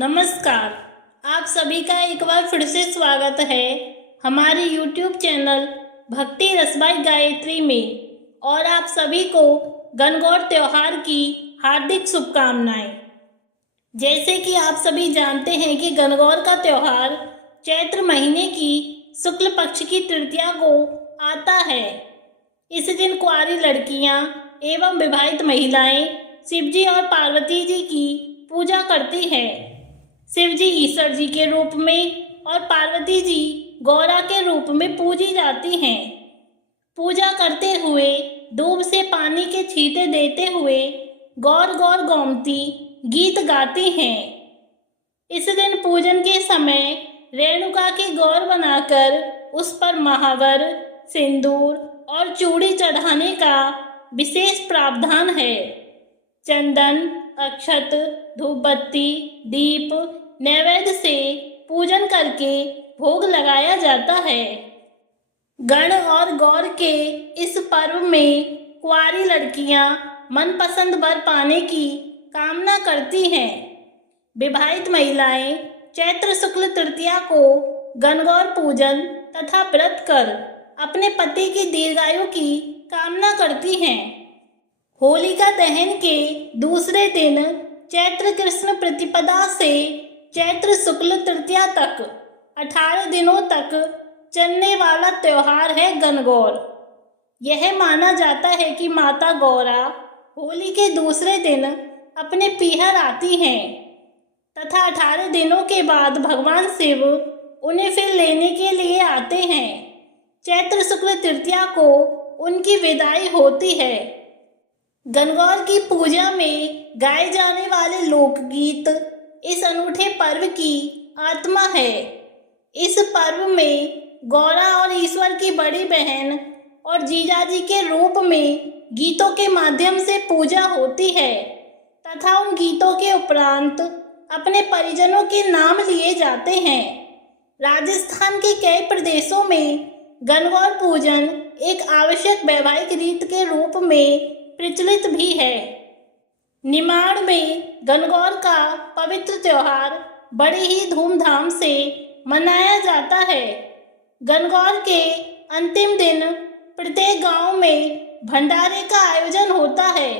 नमस्कार। आप सभी का एक बार फिर से स्वागत है हमारे YouTube चैनल भक्ति रसबाई गायत्री में। और आप सभी को गणगौर त्योहार की हार्दिक शुभकामनाएं। जैसे कि आप सभी जानते हैं कि गणगौर का त्योहार चैत्र महीने की शुक्ल पक्ष की तृतीया को आता है। इस दिन कुंवारी लड़कियां एवं विवाहित महिलाएं शिवजी और पार्वती जी की पूजा करती हैं। शिव जी ईश्वर जी के रूप में और पार्वती जी गौरा के रूप में पूजी जाती हैं। पूजा करते हुए दूब से पानी के छींटे देते हुए गौर गौर गोमती गीत गाती हैं। इस दिन पूजन के समय रेणुका की गौर बनाकर उस पर महावर, सिंदूर और चूड़ी चढ़ाने का विशेष प्रावधान है। चंदन, अक्षत, धूपबत्ती, दीप, नैवेद्य से पूजन करके भोग लगाया जाता है। गण और गौर के इस पर्व में कुंवारी लड़कियां मनपसंद वर पाने की कामना करती हैं। विवाहित महिलाएं चैत्र शुक्ल तृतीया को गणगौर पूजन तथा व्रत कर अपने पति की दीर्घायु की कामना करती हैं। होलिका दहन के दूसरे दिन चैत्र कृष्ण प्रतिपदा से चैत्र शुक्ल तृतीया तक 18 दिनों तक चलने वाला त्योहार है गणगौर। यह माना जाता है कि माता गौरा होली के दूसरे दिन अपने पीहर आती हैं तथा 18 दिनों के बाद भगवान शिव उन्हें फिर लेने के लिए आते हैं। चैत्र शुक्ल तृतीया को उनकी विदाई होती है। गणगौर की पूजा में गाए जाने वाले लोकगीत इस अनूठे पर्व की आत्मा है। इस पर्व में गौरा और ईश्वर की बड़ी बहन और जीजाजी के रूप में गीतों के माध्यम से पूजा होती है तथा उन गीतों के उपरांत अपने परिजनों के नाम लिए जाते हैं। राजस्थान के कई प्रदेशों में गणगौर पूजन एक आवश्यक वैवाहिक रीत के रूप में प्रचलित भी है। निमाड़ में गणगौर का पवित्र त्योहार बड़े ही धूमधाम से मनाया जाता है। गणगौर के अंतिम दिन प्रत्येक गांव में भंडारे का आयोजन होता है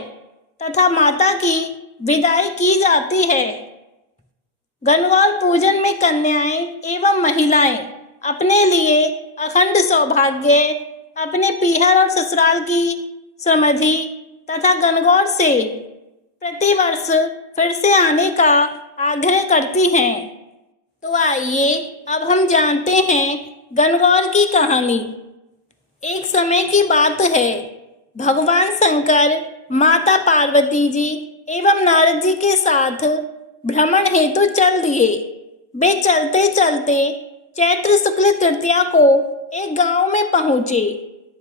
तथा माता की विदाई की जाती है। गणगौर पूजन में कन्याएं एवं महिलाएं अपने लिए अखंड सौभाग्य, अपने पीहर और ससुराल की समृद्धि तथा गणगौर से प्रतिवर्ष फिर से आने का आग्रह करती हैं। तो आइए अब हम जानते हैं गणगौर की कहानी। एक समय की बात है, भगवान शंकर माता पार्वती जी एवं नारद जी के साथ भ्रमण हेतु चल दिए। वे चलते चलते चैत्र शुक्ल तृतीया को एक गांव में पहुंचे।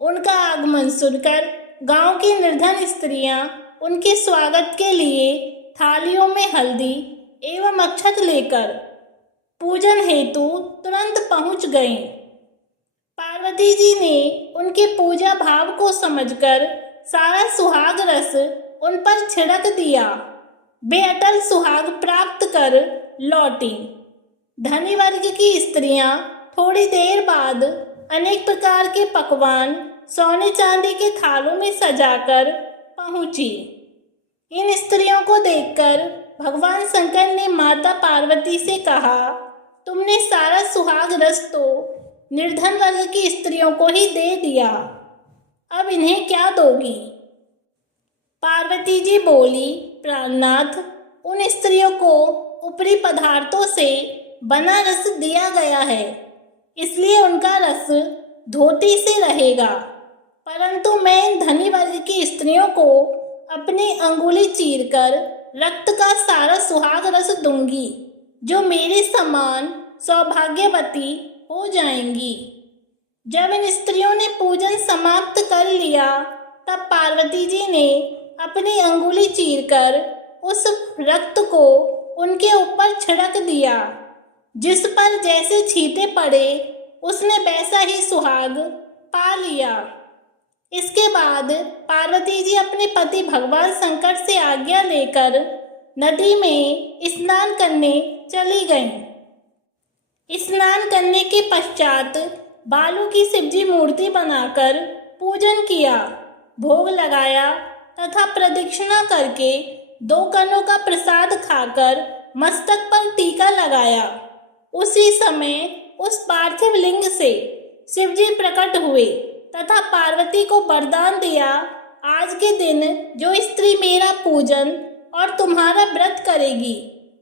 उनका आगमन सुनकर गांव की निर्धन स्त्रियां उनके स्वागत के लिए थालियों में हल्दी एवं अक्षत लेकर पूजन हेतु तुरंत पहुंच गईं। पार्वती जी ने उनके पूजा भाव को समझकर सारा सुहाग रस उन पर छिड़क दिया। वे अटल सुहाग प्राप्त कर लौटी। धनी वर्ग की स्त्रियां थोड़ी देर बाद अनेक प्रकार के पकवान सोने चांदी के थालों में सजाकर पहुंची। इन स्त्रियों को देखकर भगवान शंकर ने माता पार्वती से कहा, तुमने सारा सुहाग रस तो निर्धन वर्ग की स्त्रियों को ही दे दिया, अब इन्हें क्या दोगी? पार्वती जी बोली, प्राणनाथ, उन स्त्रियों को ऊपरी पदार्थों से बना रस दिया गया है, इसलिए उनका रस धोती से रहेगा, परंतु मैं इन धनी वर्ग की स्त्रियों को अपनी अंगुली चीरकर रक्त का सारा सुहाग रस दूंगी, जो मेरे समान सौभाग्यवती हो जाएंगी। जब इन स्त्रियों ने पूजन समाप्त कर लिया, तब पार्वती जी ने अपनी अंगुली चीरकर उस रक्त को उनके ऊपर छिड़क दिया। जिस पर जैसे छींटे पड़े, उसने वैसा ही सुहाग पा लिया। इसके बाद पार्वती जी अपने पति भगवान शंकर से आज्ञा लेकर नदी में स्नान करने चली गईं। स्नान करने के पश्चात बालू की शिवजी मूर्ति बनाकर पूजन किया, भोग लगाया तथा प्रदक्षिणा करके 2 कणों का प्रसाद खाकर मस्तक पर टीका लगाया। उसी समय उस पार्थिव लिंग से शिवजी प्रकट हुए तथा पार्वती को वरदान दिया, आज के दिन जो स्त्री मेरा पूजन और तुम्हारा व्रत करेगी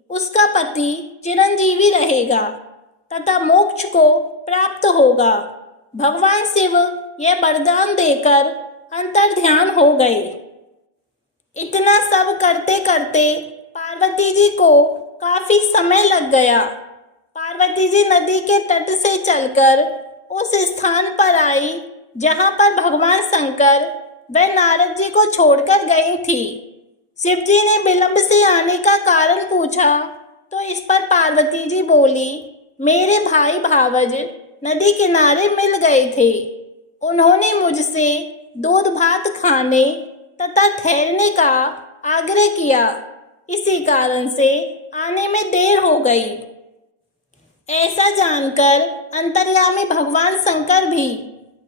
उसका पति चिरंजीवी रहेगा तथा मोक्ष को प्राप्त होगा। भगवान शिव यह वरदान देकर अंतर्ध्यान हो गए। इतना सब करते करते पार्वती जी को काफी समय लग गया। पार्वती जी नदी के तट से चलकर उस स्थान पर आई जहां पर भगवान शंकर व नारद जी को छोड़कर गई थी। शिव जी ने विलंब से आने का कारण पूछा तो इस पर पार्वती जी बोली, मेरे भाई भावज नदी किनारे मिल गए थे। उन्होंने मुझसे दूध भात खाने तथा ठहरने का आग्रह किया, इसी कारण से आने में देर हो गई। ऐसा जानकर अंतर्यामी भगवान शंकर भी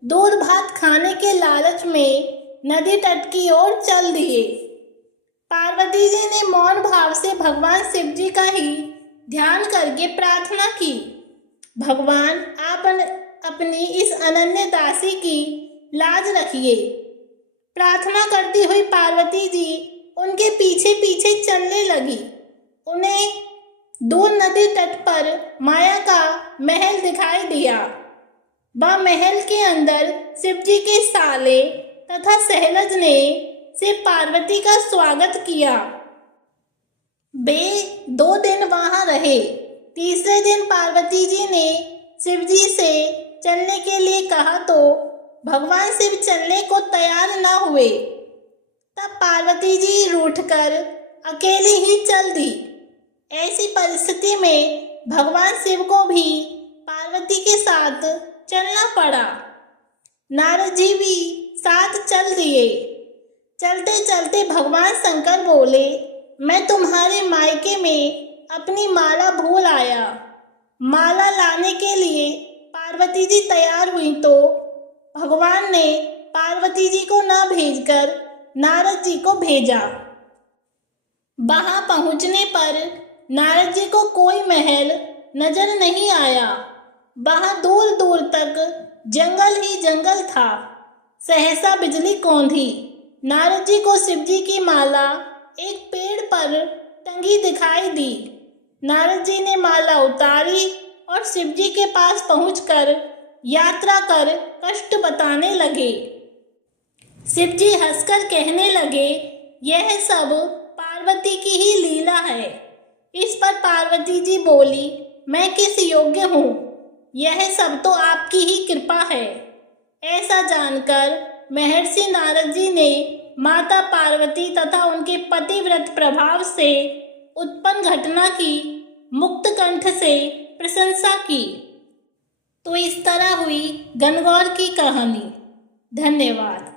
दूध भात खाने के लालच में नदी तट की ओर चल दिए। पार्वती जी ने मौन भाव से भगवान शिव जी का ही ध्यान करके प्रार्थना की, भगवान आप अपनी इस अनन्य दासी की लाज रखिए। प्रार्थना करती हुई पार्वती जी उनके पीछे पीछे चलने लगी। उन्हें दूर नदी तट पर माया का महल दिखाई दिया। वह महल के अंदर शिव जी के साले तथा सहलज ने शिव पार्वती का स्वागत किया। वे 2 दिन वहां रहे। तीसरे दिन पार्वती जी ने शिव जी से चलने के लिए कहा तो भगवान शिव चलने को तैयार न हुए। तब पार्वती जी रूठकर अकेली ही चल दी। ऐसी परिस्थिति में भगवान शिव को भी पार्वती के साथ चलना पड़ा। नारद जी भी साथ चल दिए। चलते चलते भगवान शंकर बोले, मैं तुम्हारे मायके में अपनी माला भूल आया। माला लाने के लिए पार्वती जी तैयार हुई तो भगवान ने पार्वती जी को न भेजकर नारद जी को भेजा। वहां पहुंचने पर नारद जी को कोई महल नजर नहीं आया। वहां दूर दूर तक जंगल ही जंगल था। सहसा बिजली कौंधी। नारद जी को शिव जी की माला एक पेड़ पर टंगी दिखाई दी। नारद जी ने माला उतारी और शिव जी के पास पहुंचकर यात्रा कर कष्ट बताने लगे। शिव जी हंसकर कहने लगे, यह सब पार्वती की ही लीला है। इस पर पार्वती जी बोली, मैं किस योग्य हूँ, यह सब तो आपकी ही कृपा है। ऐसा जानकर महर्षि नारद जी ने माता पार्वती तथा उनके पतिव्रत प्रभाव से उत्पन्न घटना की मुक्त कंठ से प्रशंसा की। तो इस तरह हुई गणगौर की कहानी। धन्यवाद।